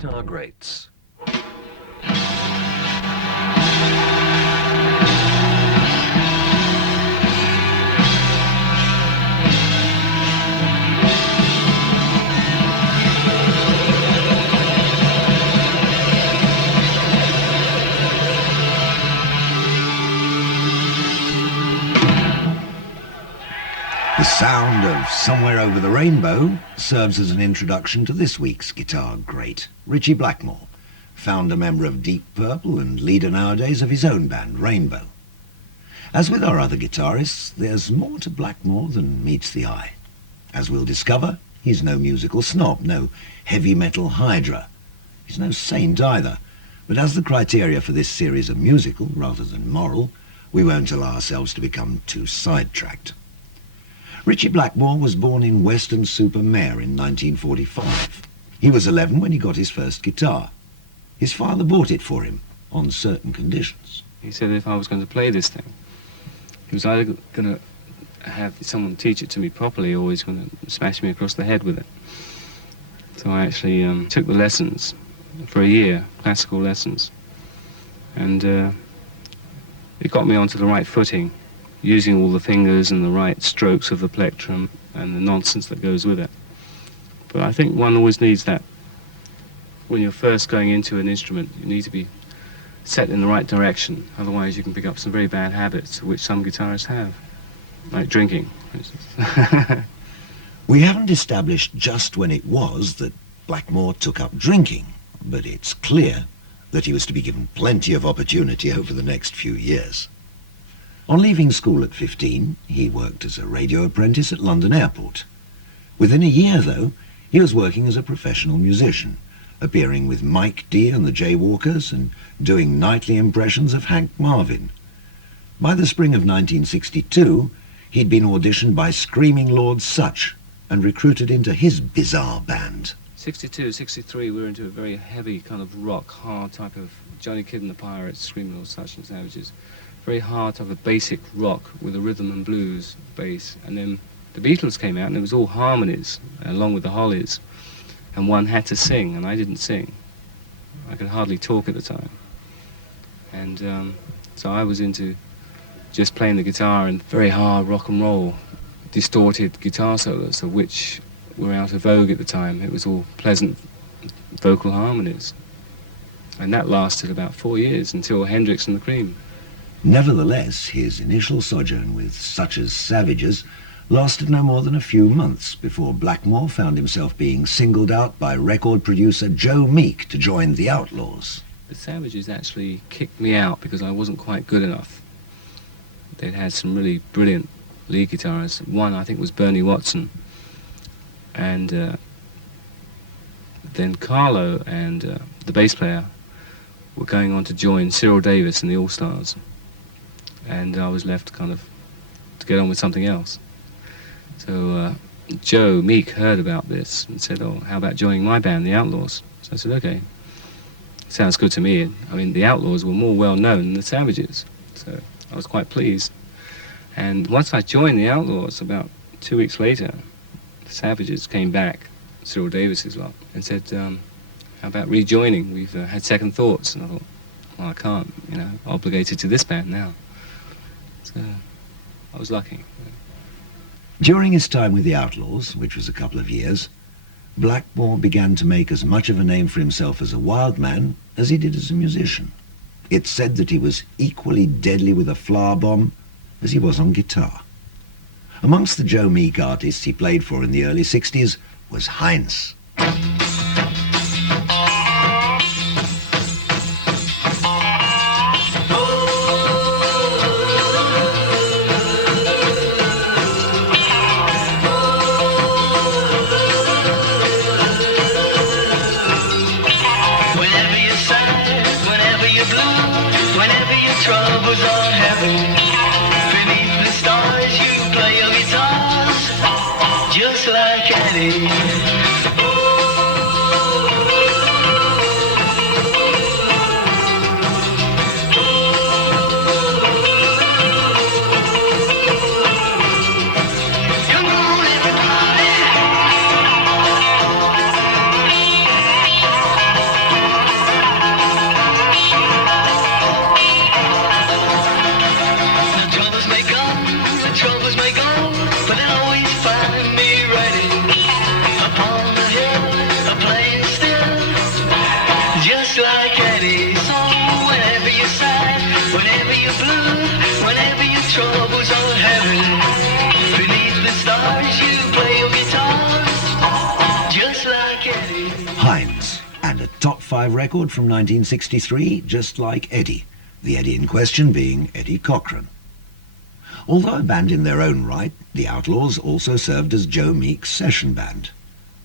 Guitar greats. The sound of Somewhere Over the Rainbow serves as an introduction to this week's guitar great, Richie Blackmore, founder member of Deep Purple and leader nowadays of his own band, Rainbow. As with our other guitarists, there's more to Blackmore than meets the eye. As we'll discover, he's no musical snob, no heavy metal hydra. He's no saint either, but as the criteria for this series are musical rather than moral, we won't allow ourselves to become too sidetracked. Richie Blackmore was born in Weston-super-Mare in 1945. He was 11 when he got his first guitar. His father bought it for him on certain conditions. He said if I was going to play this thing, he was either going to have someone teach it to me properly or he's going to smash me across the head with it. So I actually took the lessons for a year, classical lessons, and it got me onto the right footing, using all the fingers and the right strokes of the plectrum and the nonsense that goes with it. But I think one always needs that. When you're first going into an instrument, you need to be set in the right direction. Otherwise you can pick up some very bad habits, which some guitarists have, like drinking, for instance. We haven't established just when it was that Blackmore took up drinking, but it's clear that he was to be given plenty of opportunity over the next few years. On leaving school at 15, he worked as a radio apprentice at London Airport. Within a year, though, he was working as a professional musician, appearing with Mike D and the Jaywalkers and doing nightly impressions of Hank Marvin. By the spring of 1962, he'd been auditioned by Screaming Lord Sutch and recruited into his bizarre band. 62, 63, we were into a very heavy kind of rock, hard type of Johnny Kidd and the Pirates, Screaming Lord Sutch and Savages. Very hard type of basic rock with a rhythm and blues bass. And then the Beatles came out and it was all harmonies along with the Hollies. And one had to sing, and I didn't sing. I could hardly talk at the time. And so I was into just playing the guitar and very hard rock and roll, distorted guitar solos, of which were out of vogue at the time. It was all pleasant vocal harmonies. And that lasted about 4 years until Hendrix and the Cream. Nevertheless, his initial sojourn with such as Savages lasted no more than a few months before Blackmore found himself being singled out by record producer Joe Meek to join the Outlaws. The Savages actually kicked me out because I wasn't quite good enough. They'd had some really brilliant lead guitarists. One, I think, was Bernie Watson. And then Carlo and the bass player were going on to join Cyril Davis in the All-Stars. And I was left kind of to get on with something else. So Joe Meek heard about this and said, oh, how about joining my band, the Outlaws? So I said, okay, sounds good to me. I mean, the Outlaws were more well-known than the Savages, so I was quite pleased. And once I joined the Outlaws, about 2 weeks later, the Savages came back, Cyril Davis's lot, and said, how about rejoining? We've had second thoughts. And I thought, well, I can't, obligated to this band now. So I was lucky. During his time with the Outlaws, which was a couple of years, Blackmore began to make as much of a name for himself as a wild man as he did as a musician. It's said that he was equally deadly with a flower bomb as he was on guitar. Amongst the Joe Meek artists he played for in the early 60s was Heinz. bands. And a top 5 record from 1963, just like Eddie. The Eddie in question being Eddie Cochran. Although a band in their own right, the Outlaws also served as Joe Meek's session band.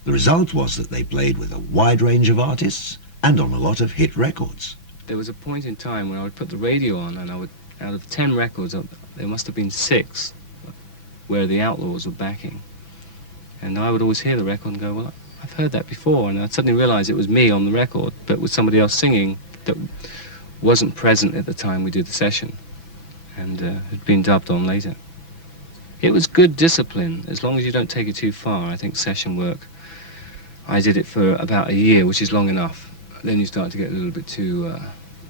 The result was that they played with a wide range of artists and on a lot of hit records. There was a point in time when I would put the radio on and I would, out of 10 records, there must have been 6 where the Outlaws were backing. And I would always hear the record and go, well, I've heard that before, and I'd suddenly realize it was me on the record, but with somebody else singing that wasn't present at the time we did the session, and had been dubbed on later. It was good discipline, as long as you don't take it too far. I think session work, I did it for about a year, which is long enough. Then you start to get a little bit too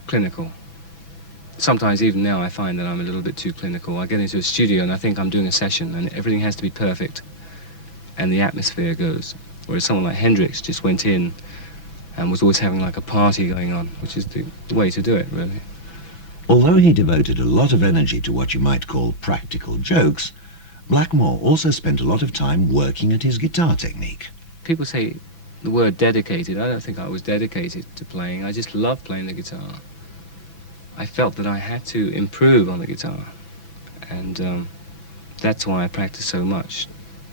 clinical. Sometimes even now I find that I'm a little bit too clinical. I get into a studio and I think I'm doing a session and everything has to be perfect and the atmosphere goes. Whereas someone like Hendrix just went in and was always having like a party going on, which is the way to do it, really. Although he devoted a lot of energy to what you might call practical jokes, Blackmore also spent a lot of time working at his guitar technique. People say the word dedicated. I don't think I was dedicated to playing. I just loved playing the guitar. I felt that I had to improve on the guitar, and that's why I practiced so much.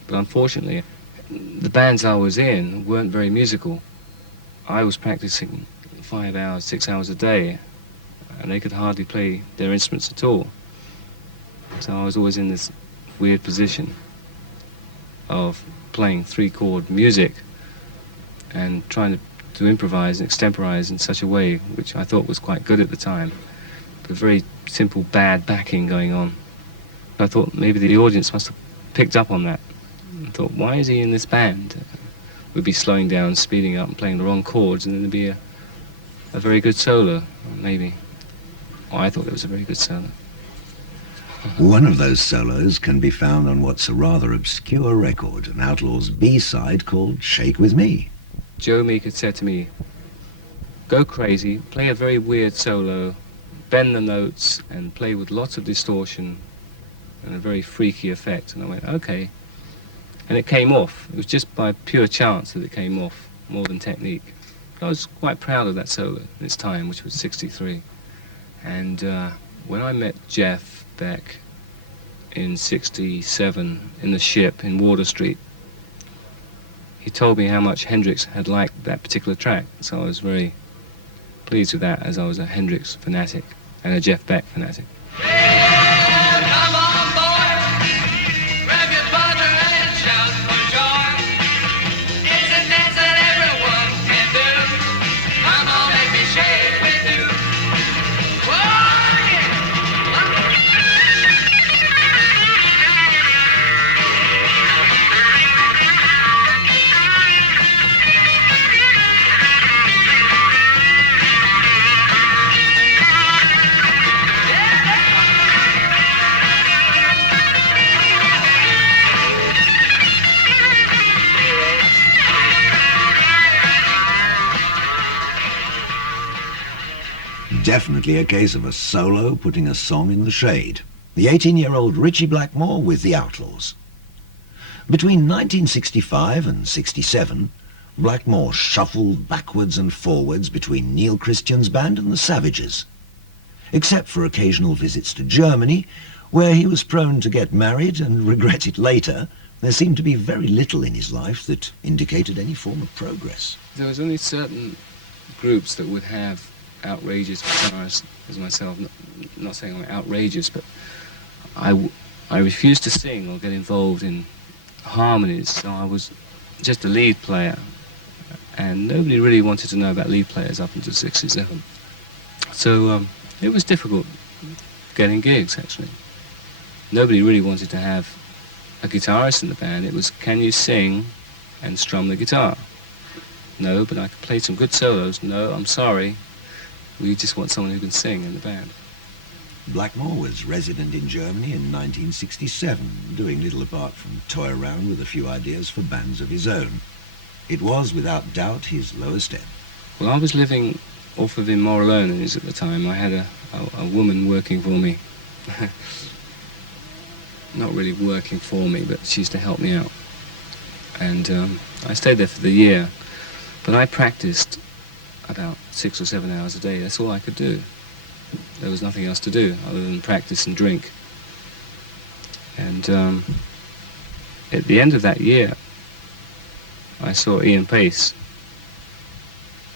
But unfortunately, the bands I was in weren't very musical. I was practicing 5 hours, 6 hours a day, and they could hardly play their instruments at all. So I was always in this weird position of playing 3-chord music and trying to improvise and extemporize in such a way which I thought was quite good at the time. But very simple bad backing going on. I thought maybe the audience must have picked up on that and thought, why is he in this band? We'd be slowing down, speeding up and playing the wrong chords, and then there'd be a very good solo, maybe. Or I thought it was a very good solo. One of those solos can be found on what's a rather obscure record, an Outlaws B-side called Shake With Me. Joe Meek had said to me, go crazy, play a very weird solo, bend the notes and play with lots of distortion and a very freaky effect. And I went, okay. And it came off. It was just by pure chance that it came off, more than technique. I was quite proud of that solo in its time, which was 63. And when I met Jeff Beck in 67 in the Ship in Water Street, he told me how much Hendrix had liked that particular track. So I was very pleased with that, as I was a Hendrix fanatic and a Jeff Beck fanatic. Come on, boy, grab your partner and shout for joy. It's a dance that everyone can do. Come on, let me shake with you. Whoa, yeah. Definitely a case of a solo putting a song in the shade. The 18-year-old Richie Blackmore with the Outlaws. Between 1965 and 67, Blackmore shuffled backwards and forwards between Neil Christian's band and the Savages. Except for occasional visits to Germany, where he was prone to get married and regret it later, there seemed to be very little in his life that indicated any form of progress. There was only certain groups that would have outrageous guitarists as myself. Not saying I'm outrageous, but I refused to sing or get involved in harmonies, so I was just a lead player, and nobody really wanted to know about lead players up until 67. So it was difficult getting gigs, actually. Nobody really wanted to have a guitarist in the band. It was, can you sing and strum the guitar? No, but I can play some good solos. No, I'm sorry. We just want someone who can sing in the band. Blackmore was resident in Germany in 1967, doing little apart from toy around with a few ideas for bands of his own. It was, without doubt, his lowest ebb. Well, I was living off of in Morelones at the time. I had a woman working for me. Not really working for me, but she used to help me out. And I stayed there for the year. But I practiced about 6 or 7 hours a day. That's all I could do. There was nothing else to do other than practice and drink. And at the end of that year, I saw Ian Pace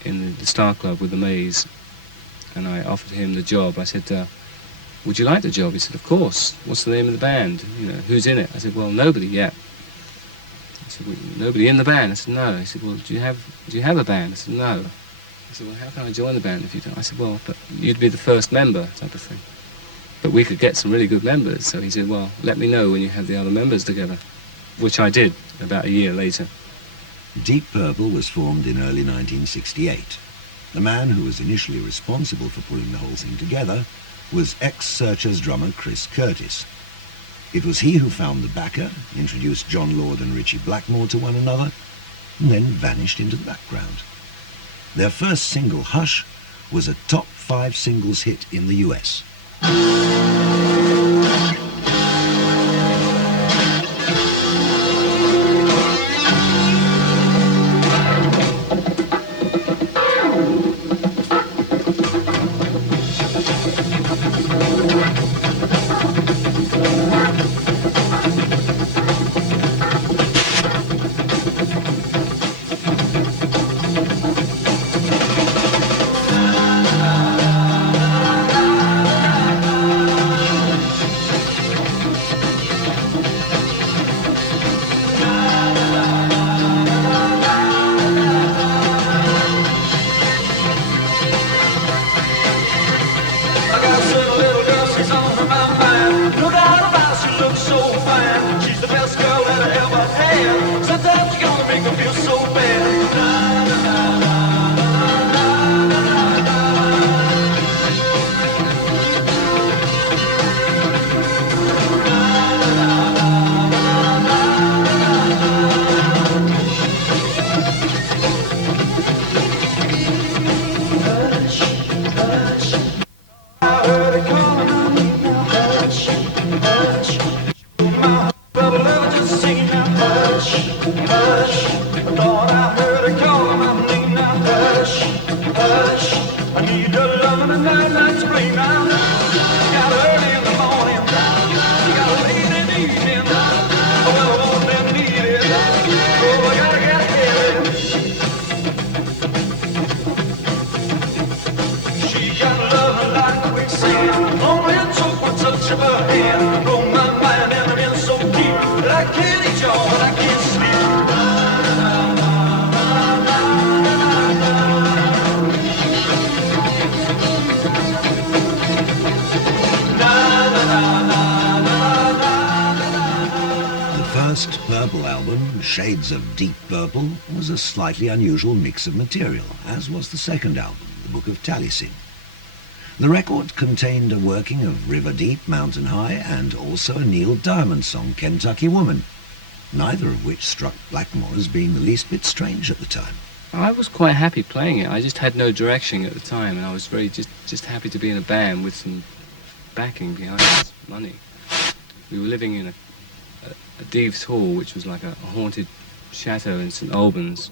in the Star Club with the Mays, and I offered him the job. I said, would you like the job? He said, of course. What's the name of the band? You know, who's in it? I said, well, nobody yet. He said, well, nobody in the band? I said, no. He said, well, do you have a band? I said, no. He said, well, how can I join the band if you don't? I said, well, but you'd be the first member, type of thing. But we could get some really good members. So he said, well, let me know when you have the other members together, which I did about a year later. Deep Purple was formed in early 1968. The man who was initially responsible for pulling the whole thing together was ex-Searchers drummer Chris Curtis. It was he who found the backer, introduced John Lord and Richie Blackmore to one another, and then vanished into the background. Their first single, Hush, was a top 5 singles hit in the US. Purple album, Shades of Deep Purple, was a slightly unusual mix of material, as was the second album, The Book of Taliesin. The record contained a working of River Deep, Mountain High, and also a Neil Diamond song, Kentucky Woman, neither of which struck Blackmore as being the least bit strange at the time. I was quite happy playing it. I just had no direction at the time, and I was very just happy to be in a band with some backing behind us, money. We were living in a Deves Hall, which was like a haunted chateau in St Albans,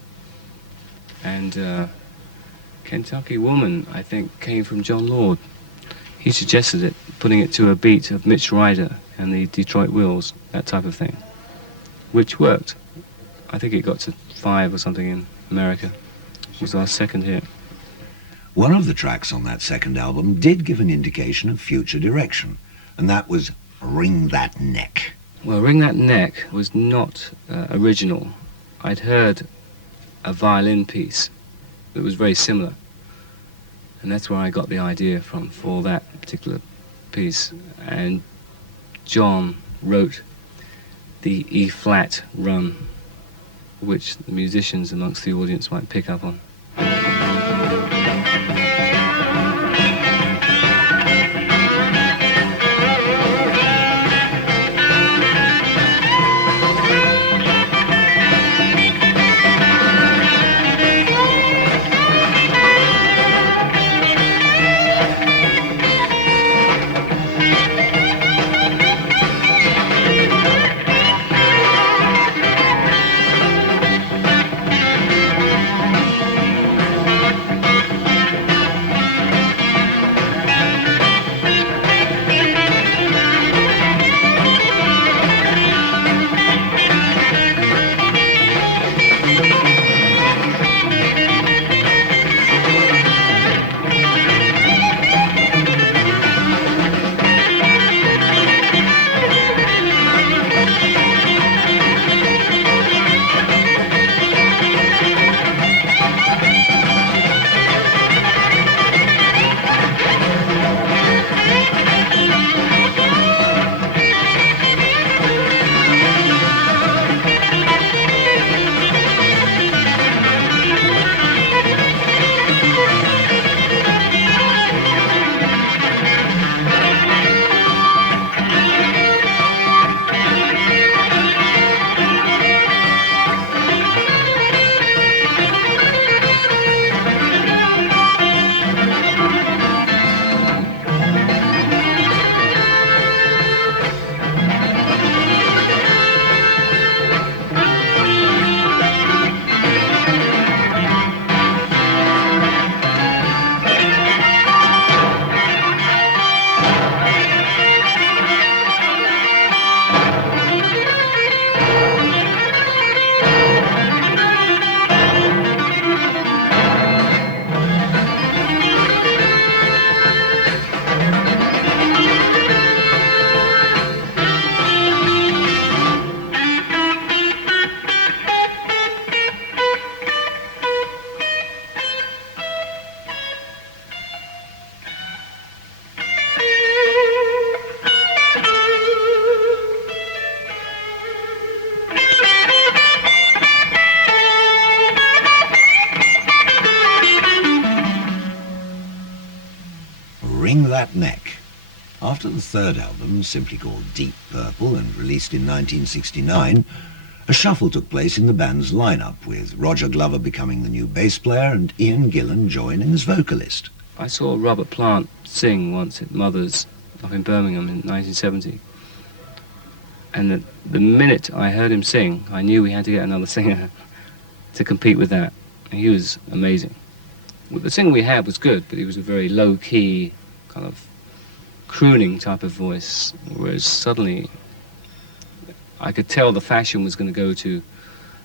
and Kentucky Woman, I think, came from John Lord. He suggested it, putting it to a beat of Mitch Ryder and the Detroit Wheels, that type of thing, which worked. I think it got to 5 or something in America. It was our second hit. One of the tracks on that second album did give an indication of future direction, and that was Wring That Neck. Well, Wring That Neck was not original. I'd heard a violin piece that was very similar, and that's where I got the idea from for that particular piece. And John wrote the E-flat run, which the musicians amongst the audience might pick up on. that neck. After the third album, simply called Deep Purple and released in 1969, a shuffle took place in the band's lineup, with Roger Glover becoming the new bass player and Ian Gillan joining as vocalist. I saw Robert Plant sing once at Mother's up in Birmingham in 1970. And the minute I heard him sing, I knew we had to get another singer to compete with that. And he was amazing. Well, the singer we had was good, but he was a very low-key, kind of crooning type of voice, whereas suddenly I could tell the fashion was going to go to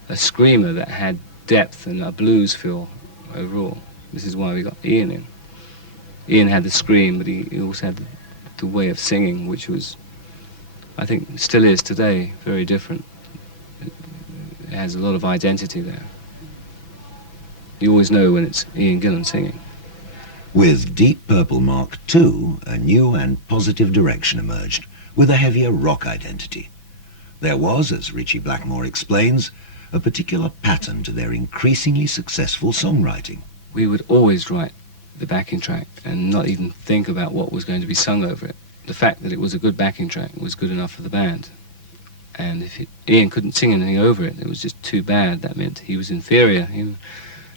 a screamer that had depth and a blues feel overall. This is why we got Ian in. Ian had the scream, but he also had the way of singing, which was, I think, still is today, very different. It has a lot of identity there. You always know when it's Ian Gillan singing. With Deep Purple Mark II, a new and positive direction emerged, with a heavier rock identity. There was, as Richie Blackmore explains, a particular pattern to their increasingly successful songwriting. We would always write the backing track and not even think about what was going to be sung over it. The fact that it was a good backing track was good enough for the band. And if Ian couldn't sing anything over it, it was just too bad. That meant he was inferior.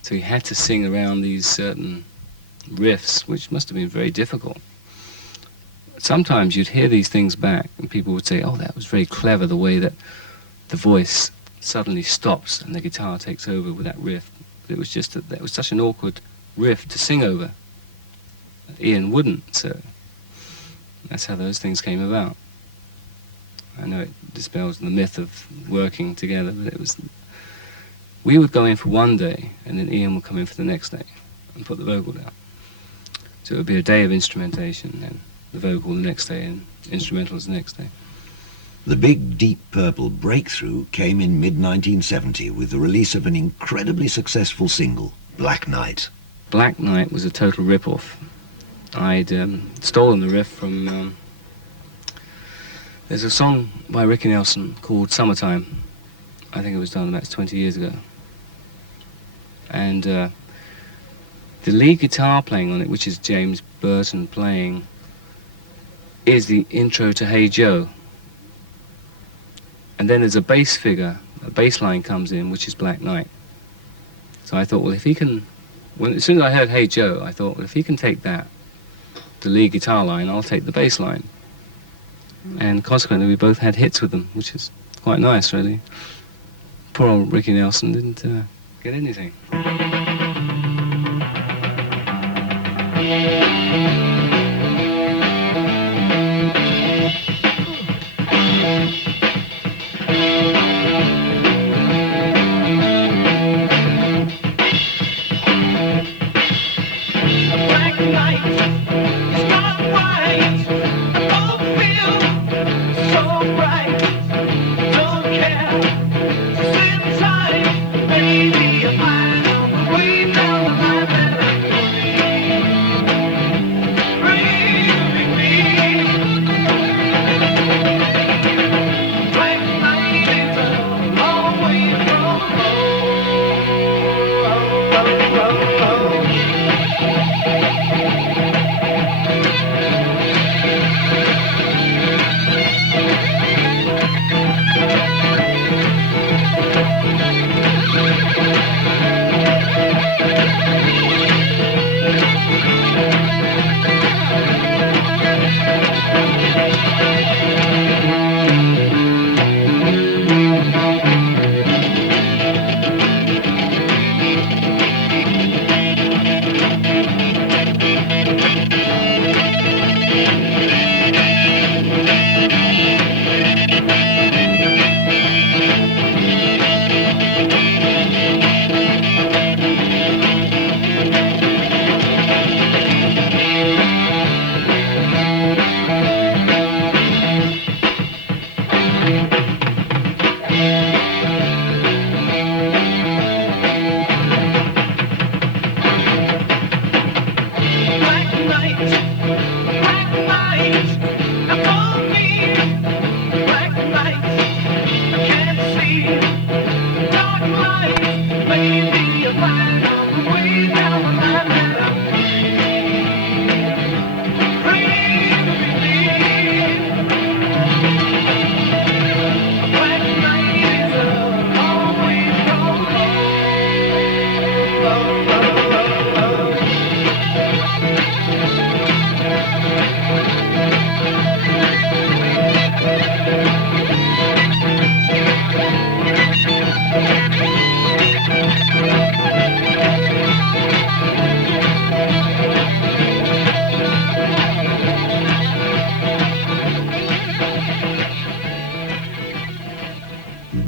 So he had to sing around these certain riffs, which must have been very difficult. Sometimes you'd hear these things back and people would say, oh, that was very clever, the way that the voice suddenly stops and the guitar takes over with that riff. But it was just that was such an awkward riff to sing over. Ian wouldn't, so that's how those things came about. I know it dispels the myth of working together, but we would go in for one day and then Ian would come in for the next day and put the vocal down. So it would be a day of instrumentation, then the vocal the next day and instrumentals the next day. The big Deep Purple breakthrough came in mid-1970 with the release of an incredibly successful single, Black Knight. Black Knight was a total rip-off. I'd stolen the riff from... there's a song by Ricky Nelson called Summertime. I think it was done about 20 years ago. And the lead guitar playing on it, which is James Burton playing, is the intro to Hey Joe. And then there's a bass figure, a bass line comes in, which is Black Knight. So I thought, well, if he can... as soon as I heard Hey Joe, I thought, well, if he can take that, the lead guitar line, I'll take the bass line. And consequently, we both had hits with them, which is quite nice, really. Poor old Ricky Nelson didn't get anything.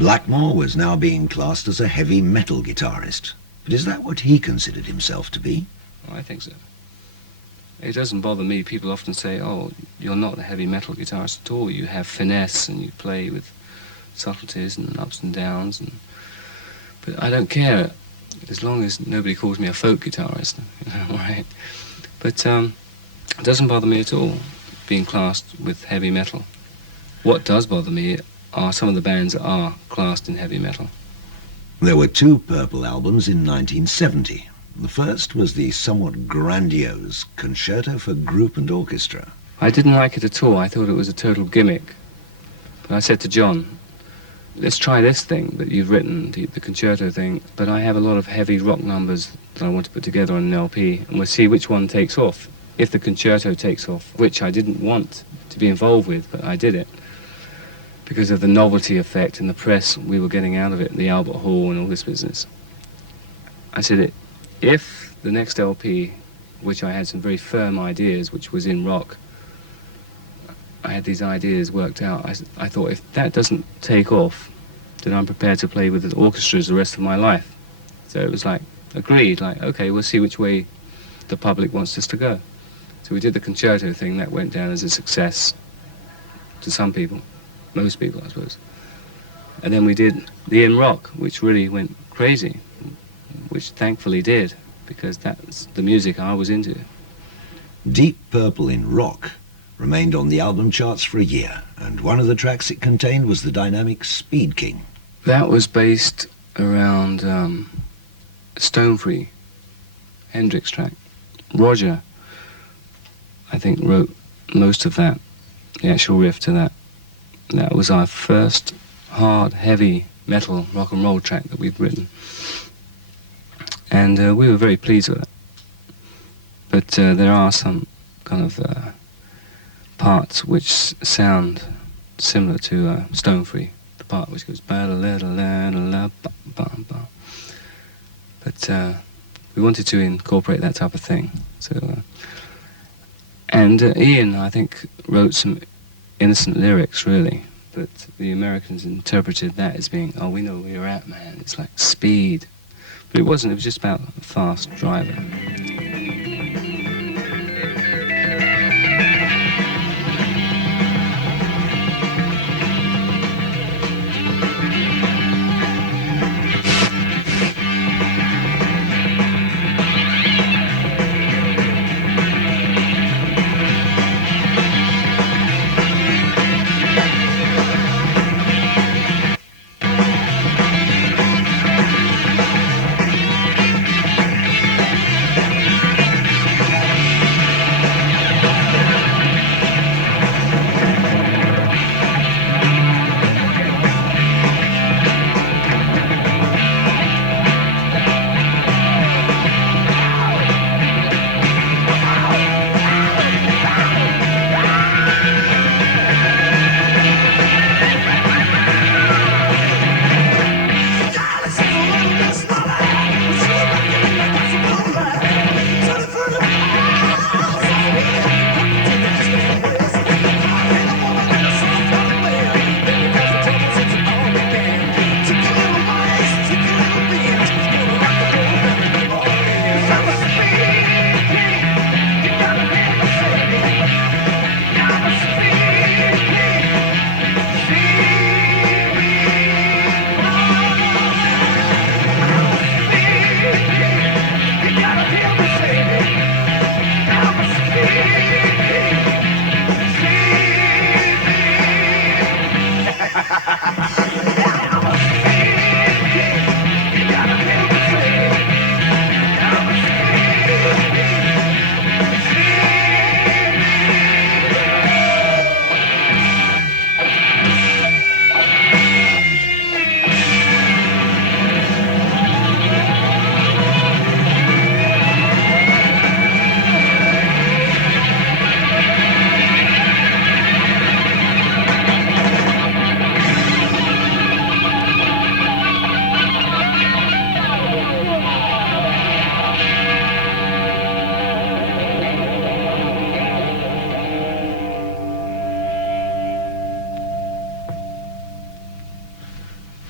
Blackmore was now being classed as a heavy metal guitarist. But is that what he considered himself to be? I think so. It doesn't bother me. People often say, oh, you're not a heavy metal guitarist at all. You have finesse and you play with subtleties and ups and downs. But I don't care, as long as nobody calls me a folk guitarist, right? But it doesn't bother me at all, being classed with heavy metal. What does bother me are some of the bands that are classed in heavy metal. There were two Purple albums in 1970. The first was the somewhat grandiose Concerto for Group and Orchestra. I didn't like it at all. I thought it was a total gimmick. But I said to John, let's try this thing that you've written, the concerto thing, but I have a lot of heavy rock numbers that I want to put together on an LP, and we'll see which one takes off. If the concerto takes off, which I didn't want to be involved with, but I did it, because of the novelty effect and the press we were getting out of it, the Albert Hall and all this business. I said, if the next LP, which I had some very firm ideas, which was in rock, I had these ideas worked out. I thought, if that doesn't take off, then I'm prepared to play with the orchestras the rest of my life. So it was like, agreed, like, okay, we'll see which way the public wants us to go. So we did the concerto thing. That went down as a success to some people, most people, I suppose. And then we did the in rock, which really went crazy, which thankfully did, because that's the music I was into. Deep Purple in rock remained on the album charts for a year, and one of the tracks it contained was the dynamic Speed King. That was based around Stone Free, Hendrix track. Roger, I think, wrote most of that, the actual riff to that. That was our first hard, heavy metal rock and roll track that we've written. And we were very pleased with it. But there are some kind of parts which sound similar to Stone Free. The part which goes ba-da-la-da-la-da-la-ba-ba-ba. But we wanted to incorporate that type of thing. So, and Ian, I think, wrote some innocent lyrics, really. But the Americans interpreted that as being, oh, we know where you're at, man. It's like speed. But it wasn't. It was just about a fast driver.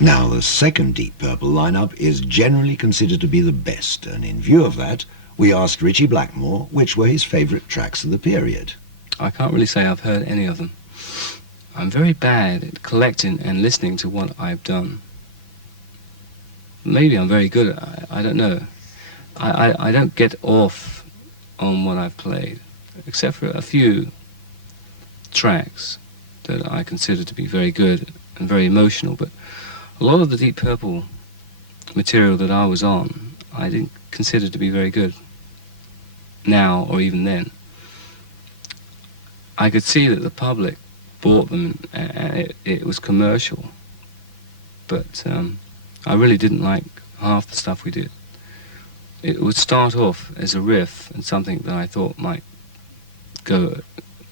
Now, the second Deep Purple lineup is generally considered to be the best, and in view of that, we asked Richie Blackmore which were his favourite tracks of the period. I can't really say I've heard any of them. I'm very bad at collecting and listening to what I've done. Maybe I'm very good at it, I don't know. I don't get off on what I've played, except for a few tracks that I consider to be very good and very emotional, but a lot of the Deep Purple material that I was on, I didn't consider to be very good now or even then. I could see that the public bought them and it was commercial, but I really didn't like half the stuff we did. It would start off as a riff and something that I thought might go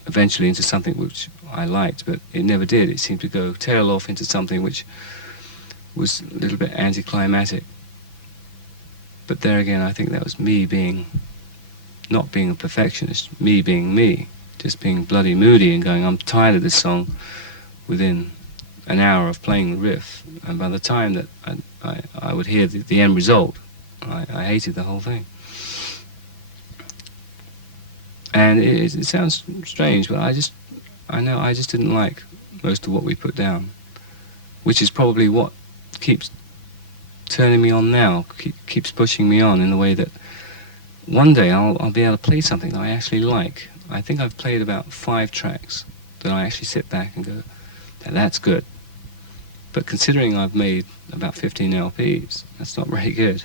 eventually into something which I liked, but it never did. It seemed to tail off into something which was a little bit anticlimactic. But there again, I think that was me not being a perfectionist, me being me, just being bloody moody and going, I'm tired of this song within an hour of playing the riff. And by the time that I would hear the end result, I hated the whole thing. And it sounds strange, but I just didn't like most of what we put down, which is probably what keeps turning me on now, keeps pushing me on in the way that one day I'll be able to play something that I actually like. I think I've played about 5 tracks that I actually sit back and go, that's good. But considering I've made about 15 LPs, that's not very good.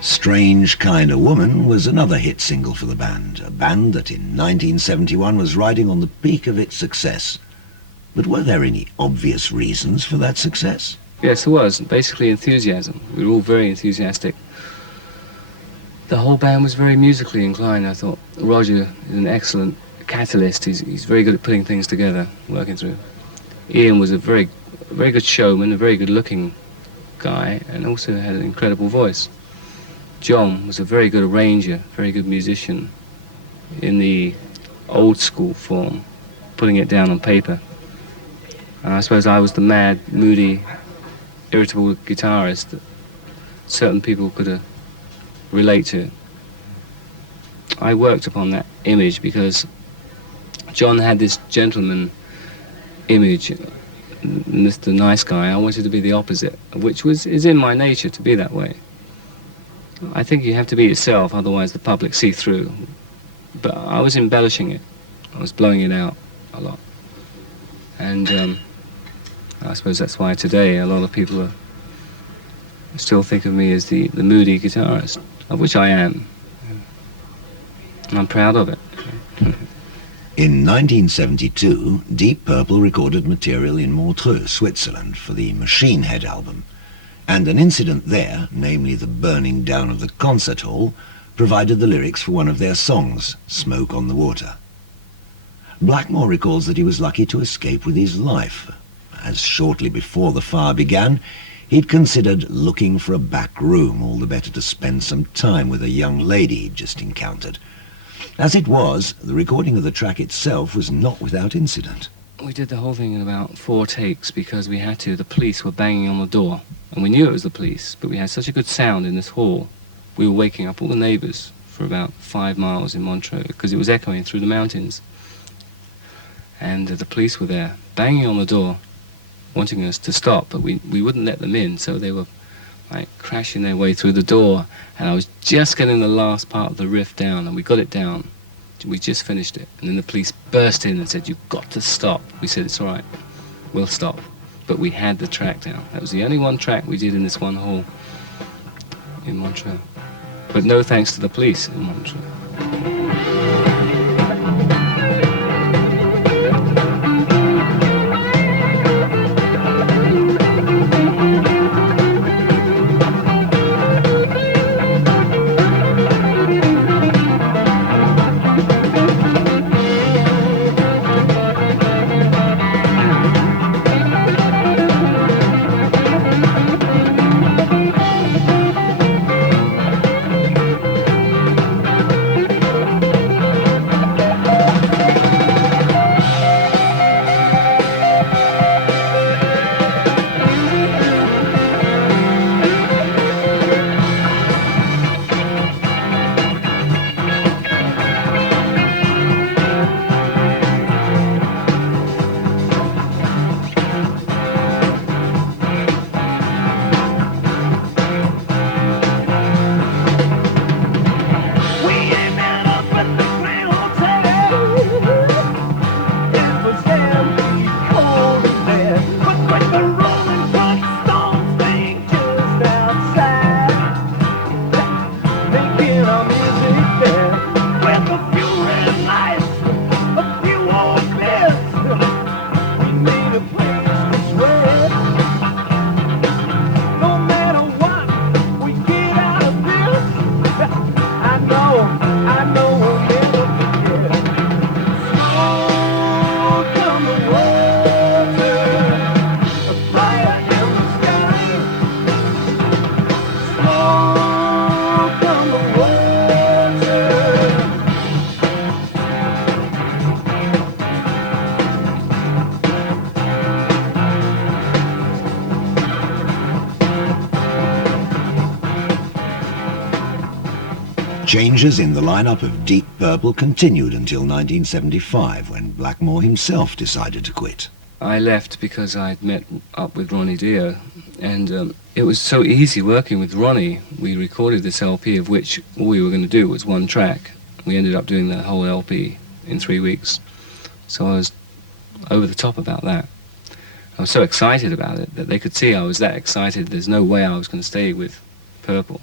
Strange Kinda Woman was another hit single for the band, a band that in 1971 was riding on the peak of its success. But were there any obvious reasons for that success? Yes, there was. Basically enthusiasm. We were all very enthusiastic. The whole band was very musically inclined, I thought. Roger is an excellent catalyst. He's very good at putting things together, working through. Ian was a very good showman, a very good looking guy, and also had an incredible voice. John was a very good arranger, very good musician in the old school form, putting it down on paper. And I suppose I was the mad, moody, irritable guitarist that certain people could relate to. I worked upon that image because John had this gentleman image, Mr. Nice Guy. I wanted to be the opposite, which is in my nature to be that way. I think you have to be yourself, otherwise the public see through. But I was embellishing it. I was blowing it out a lot. And I suppose that's why today a lot of people still think of me as the moody guitarist, of which I am. And I'm proud of it. In 1972, Deep Purple recorded material in Montreux, Switzerland, for the Machine Head album, and an incident there, namely the burning down of the concert hall, provided the lyrics for one of their songs, Smoke on the Water. Blackmore recalls that he was lucky to escape with his life, as shortly before the fire began, he'd considered looking for a back room, all the better to spend some time with a young lady he'd just encountered. As it was, the recording of the track itself was not without incident. We did the whole thing in about 4 takes because we had to. The police were banging on the door, and we knew it was the police, but we had such a good sound in this hall. We were waking up all the neighbours for about 5 miles in Montreux because it was echoing through the mountains. And the police were there, banging on the door, wanting us to stop, but we wouldn't let them in, so they were like crashing their way through the door, and I was just getting the last part of the riff down, and we got it down. We just finished it, and then the police burst in and said, "You've got to stop." We said, "It's all right, we'll stop." But we had the track down. That was the only one track we did in this one hall in Montreux. But no thanks to the police in Montreux. Changes in the lineup of Deep Purple continued until 1975, when Blackmore himself decided to quit. I left because I'd met up with Ronnie Dio, and it was so easy working with Ronnie. We recorded this LP, of which all we were going to do was one track. We ended up doing that whole LP in 3 weeks. So I was over the top about that. I was so excited about it that they could see I was that excited. There's no way I was going to stay with Purple.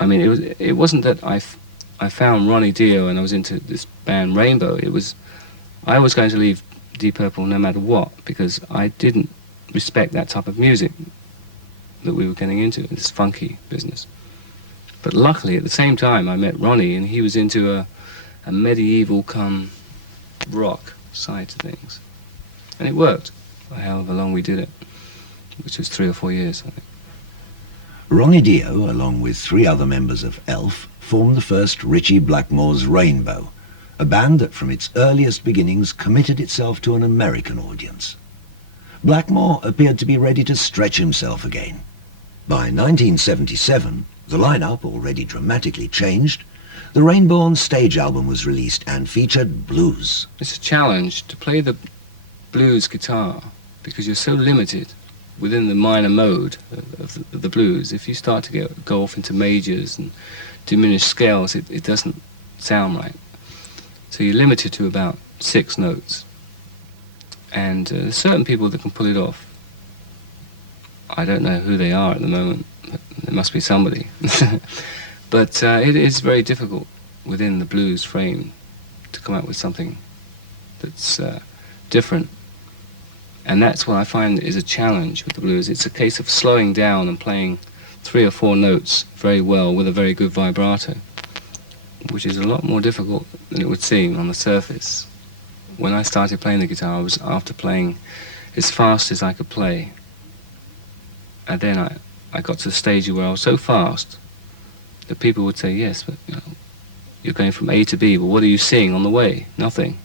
I mean, it wasn't that I found Ronnie Dio and I was into this band Rainbow. It was, I was going to leave Deep Purple no matter what, because I didn't respect that type of music that we were getting into, this funky business. But luckily, at the same time, I met Ronnie, and he was into a medieval come rock side to things. And it worked for however long we did it, which was 3 or 4 years, I think. Ronnie Dio, along with 3 other members of Elf, formed the first Richie Blackmore's Rainbow, a band that from its earliest beginnings committed itself to an American audience. Blackmore appeared to be ready to stretch himself again. By 1977, the lineup, already dramatically changed, The Rainbourne stage album was released and featured blues. It's a challenge to play the blues guitar because you're so limited within the minor mode of the blues. If you start to go off into majors and diminished scales, it doesn't sound right. So you're limited to about 6 notes. And there's certain people that can pull it off. I don't know who they are at the moment. There must be somebody. But it is very difficult within the blues frame to come up with something that's different. And that's what I find is a challenge with the blues. It's a case of slowing down and playing 3 or 4 notes very well with a very good vibrato, which is a lot more difficult than it would seem on the surface. When I started playing the guitar, I was after playing as fast as I could play. And then I got to the stage where I was so fast that people would say, yes, but you're going from A to B, but what are you seeing on the way? Nothing.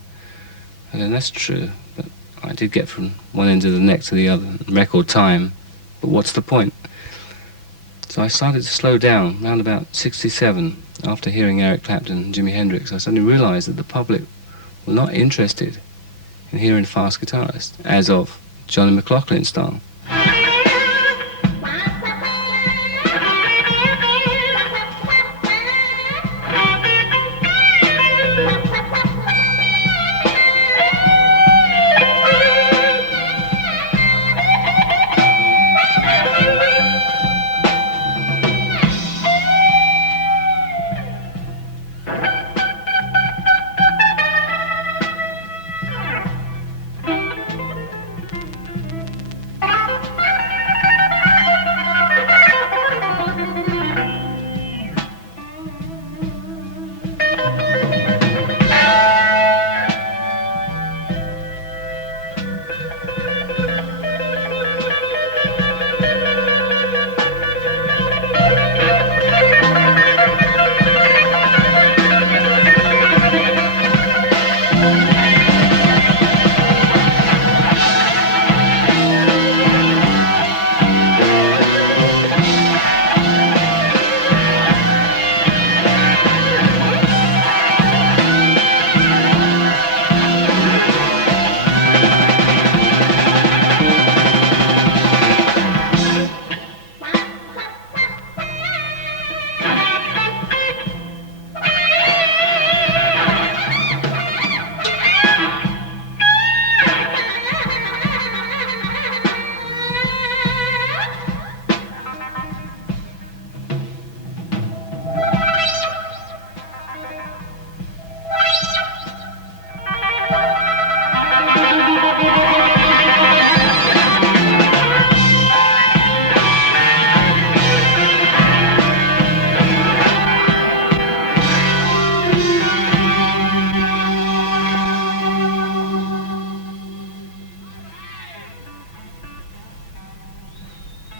And then that's true, but I did get from one end of the neck to the other in record time, but what's the point? So I started to slow down around about 67 after hearing Eric Clapton and Jimi Hendrix. I suddenly realized that the public were not interested in hearing fast guitarists, as of Johnny McLaughlin style.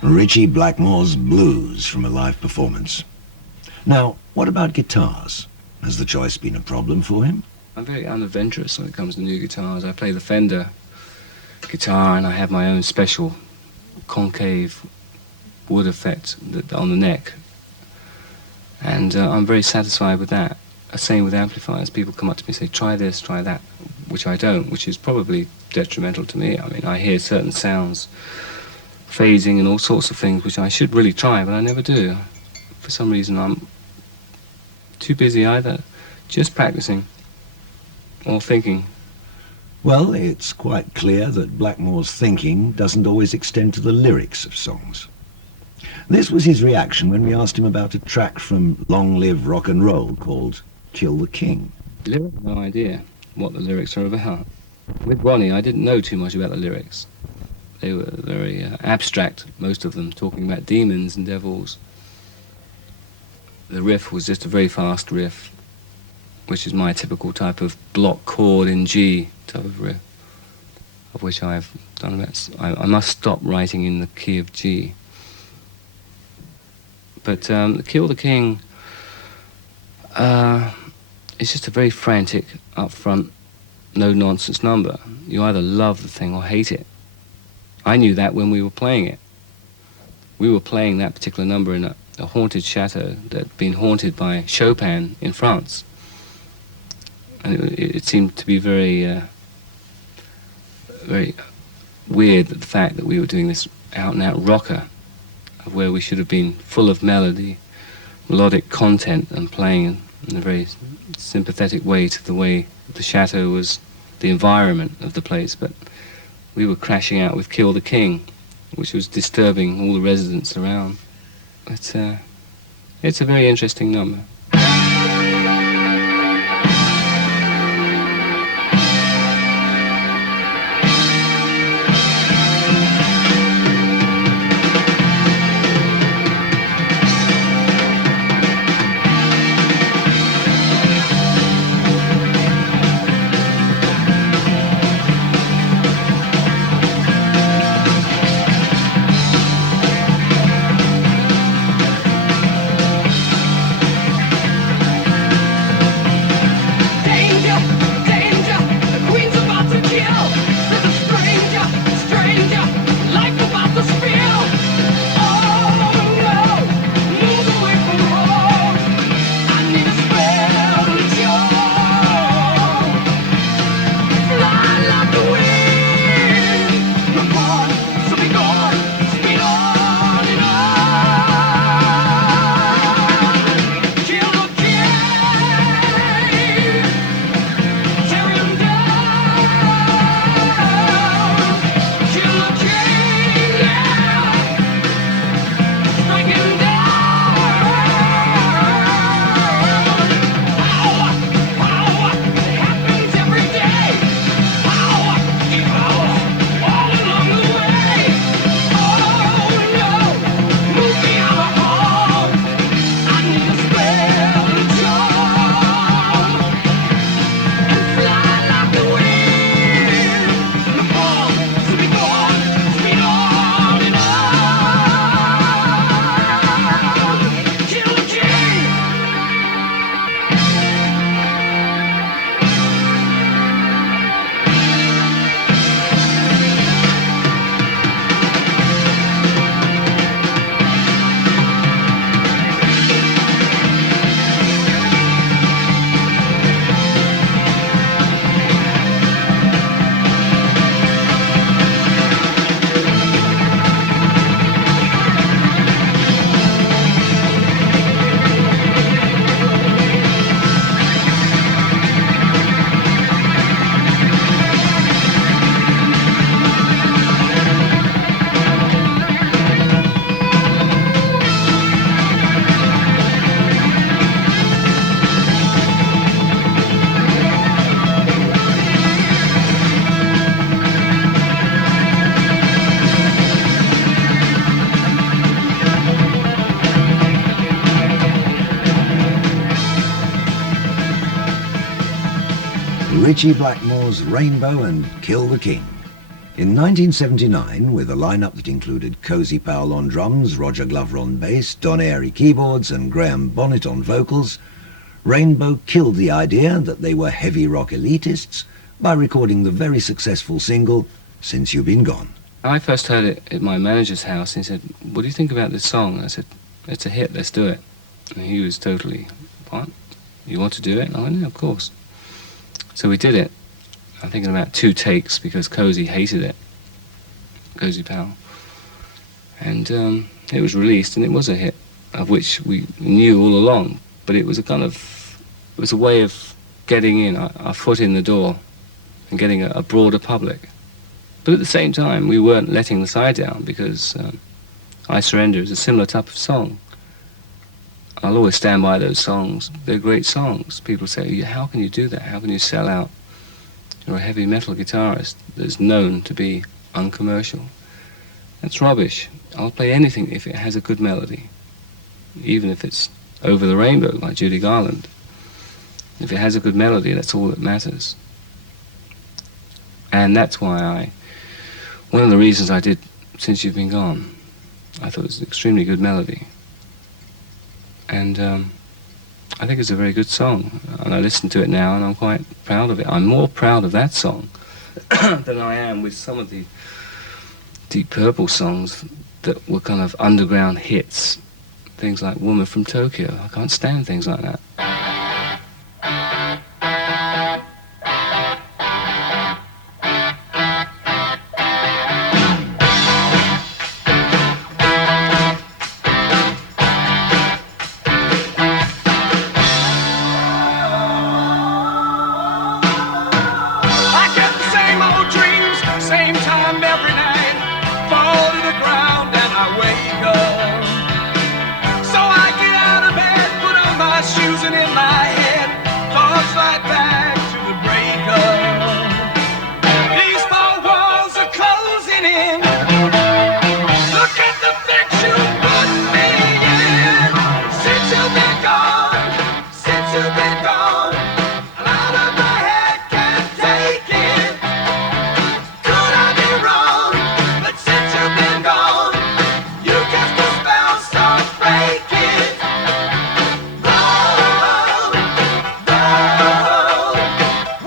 Richie Blackmore's Blues from a live performance. Now, what about guitars? Has the choice been a problem for him? I'm very unadventurous when it comes to new guitars. I play the Fender guitar and I have my own special concave wood effect on the neck. And I'm very satisfied with that. Same with amplifiers. People come up to me and say, try this, try that, which I don't, which is probably detrimental to me. I mean, I hear certain sounds, phasing and all sorts of things, which I should really try, but I never do. For some reason, I'm too busy either just practicing or thinking. Well, it's quite clear that Blackmore's thinking doesn't always extend to the lyrics of songs. This was his reaction when we asked him about a track from Long Live Rock and Roll called Kill the King. No idea what the lyrics are about. With Ronnie, I didn't know too much about the lyrics. They were very abstract, most of them, talking about demons and devils. The riff was just a very fast riff, which is my typical type of block chord in G type of riff, of which I've done about. I must stop writing in the key of G. But Kill the King is just a very frantic, upfront, no-nonsense number. You either love the thing or hate it. I knew that when we were playing it. We were playing that particular number in a a haunted chateau that had been haunted by Chopin in France. And it seemed to be very weird that the fact that we were doing this out-and-out rocker, of where we should have been full of melody, melodic content, and playing in a very sympathetic way to the way the chateau was, the environment of the place, but we were crashing out with Kill the King, which was disturbing all the residents around. But it's a very interesting number. Richie Blackmore's Rainbow and Kill the King. In 1979, with a lineup that included Cozy Powell on drums, Roger Glover on bass, Don Airey keyboards and Graham Bonnet on vocals, Rainbow killed the idea that they were heavy rock elitists by recording the very successful single, Since You've Been Gone. I first heard it at my manager's house, and he said, "What do you think about this song?" I said, "It's a hit, let's do it." And he was totally, "What? You want to do it?" And I went, "Yeah, of course." So we did it. I'm thinking about 2 takes because Cozy hated it, Cozy Powell. And it was released, and it was a hit, of which we knew all along. But it was a way of getting in, our foot in the door, and getting a broader public. But at the same time, we weren't letting the side down, because I Surrender is a similar type of song. I'll always stand by those songs. They're great songs. People say, "How can you do that? How can you sell out? You're a heavy metal guitarist that's known to be uncommercial." That's rubbish. I'll play anything if it has a good melody, even if it's Over the Rainbow by Judy Garland. If it has a good melody, that's all that matters. And that's why one of the reasons I did Since You've Been Gone, I thought it was an extremely good melody. And I think it's a very good song, and I listen to it now and I'm quite proud of it. I'm more proud of that song than I am with some of the Deep Purple songs that were kind of underground hits things like Woman from Tokyo. I can't stand things like that. I get the same old dreams, same time every night. Fall to the ground and I wake up. So I get out of bed, put on my shoes and in my head falls right back to the breakup. These four walls are closing in. Look at the fix you put me in. Since you've been gone, since you've been gone, I'm out of my head, can't take it. Could I be wrong? But since you've been gone, you cast a spell, so break it. Whoa, whoa,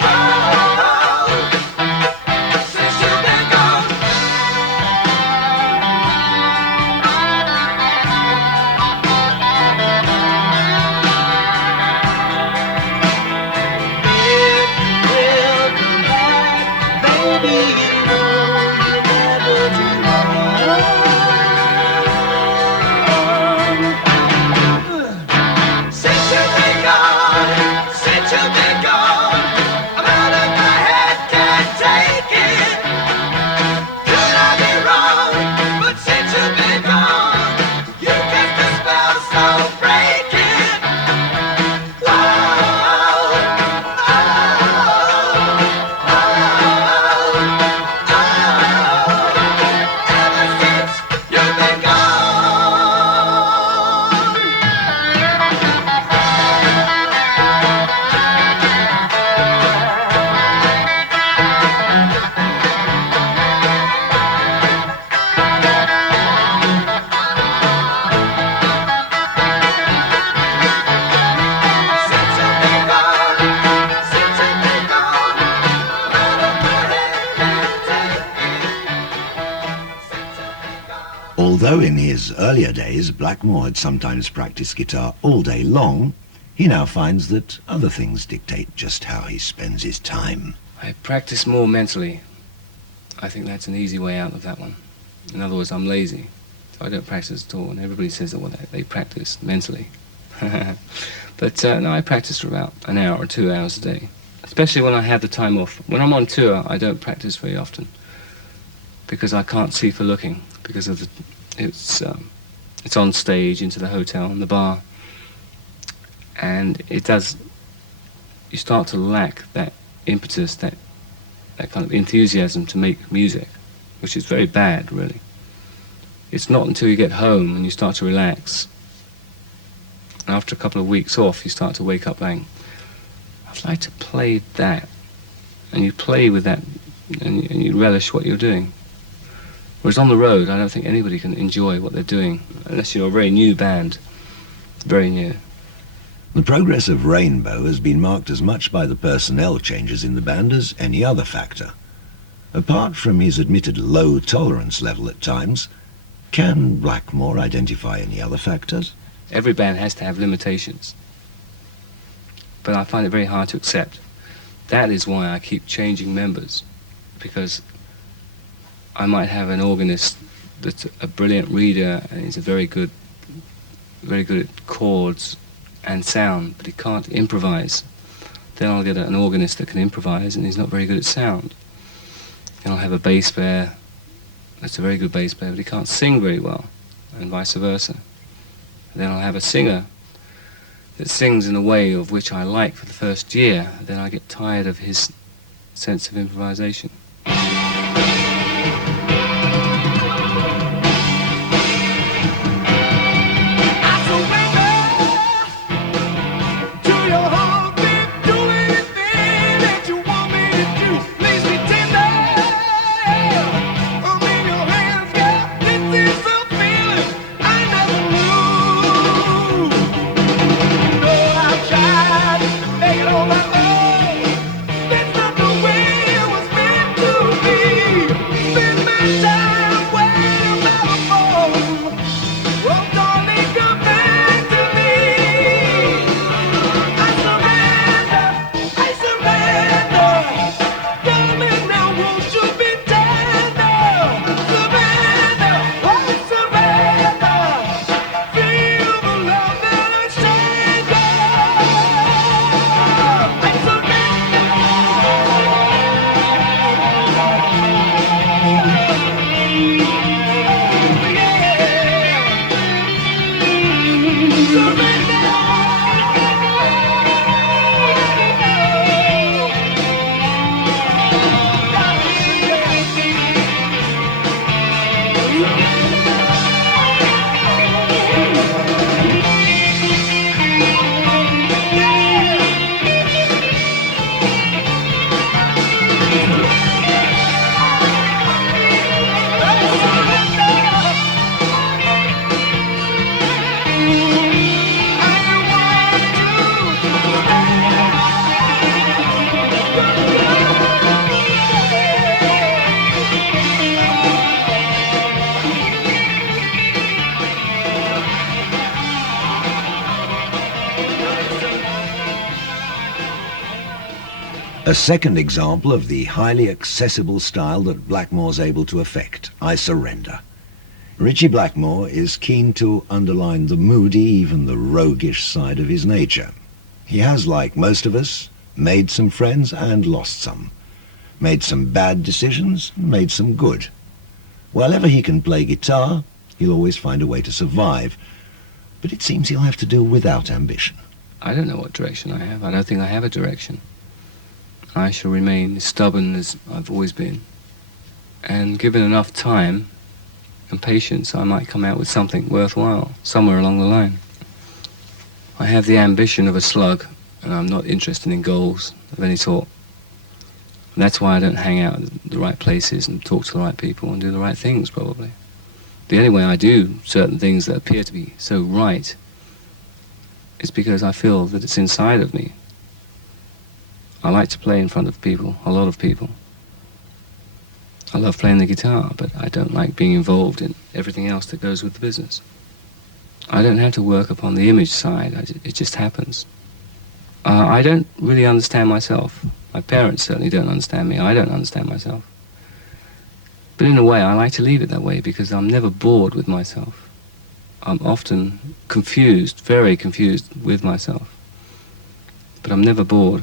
whoa. Since you've been gone. Since you've been gone, since you've been gone, I'm out of my head, can't take it. Could I be wrong? But since you've been gone, you cast a spell, so break it. Whoa, oh, ever since you've been gone. Since you've been gone, since you've been gone, I'm out of my head, can't take it. Since you've been gone. Although in his earlier days Blackmore had sometimes practiced guitar all day long, he now finds that other things dictate just how he spends his time. I practice more mentally. I think that's an easy way out of that one. In other words, I'm lazy. So I don't practice at all. And everybody says that well, they practice mentally. But no, I practice for about an hour or 2 hours a day. Especially when I have the time off. When I'm on tour, I don't practice very often. Because I can't see for looking. Because of it's on stage, into the hotel, and the bar. And it does, you start to lack that impetus, that kind of enthusiasm to make music, which is very bad, really. It's not until you get home and you start to relax, and after a couple of weeks off, you start to wake up going, I'd like to play that. And you play with that, and you relish what you're doing. Whereas on the road, I don't think anybody can enjoy what they're doing, unless you're a very new band, very new. The progress of Rainbow has been marked as much by the personnel changes in the band as any other factor. Apart from his admitted low tolerance level at times, can Blackmore identify any other factors? Every band has to have limitations, but I find it very hard to accept. That is why I keep changing members, because I might have an organist that's a brilliant reader and is very good at chords and sound, but he can't improvise. Then I'll get an organist that can improvise and he's not very good at sound. Then I'll have a bass player that's a very good bass player, but he can't sing very well, and vice versa. Then I'll have a singer that sings in a way of which I like for the first year, then I get tired of his sense of improvisation. Take it on my own. That's not the way it was meant A second example of the highly accessible style that Blackmore's able to affect, I Surrender. Richie Blackmore is keen to underline the moody, even the roguish side of his nature. He has, like most of us, made some friends and lost some. Made some bad decisions, made some good. Wherever he can play guitar, he'll always find a way to survive. But it seems he'll have to do without ambition. I don't know what direction I have. I don't think I have a direction. I shall remain as stubborn as I've always been. And given enough time and patience, I might come out with something worthwhile somewhere along the line. I have the ambition of a slug, and I'm not interested in goals of any sort. And that's why I don't hang out at the right places and talk to the right people and do the right things, probably. The only way I do certain things that appear to be so right is because I feel that it's inside of me. I like to play in front of people, a lot of people. I love playing the guitar, but I don't like being involved in everything else that goes with the business. I don't have to work upon the image side, it just happens. I don't really understand myself. My parents certainly don't understand me. I don't understand myself. But in a way, I like to leave it that way because I'm never bored with myself. I'm often confused, very confused with myself. But I'm never bored.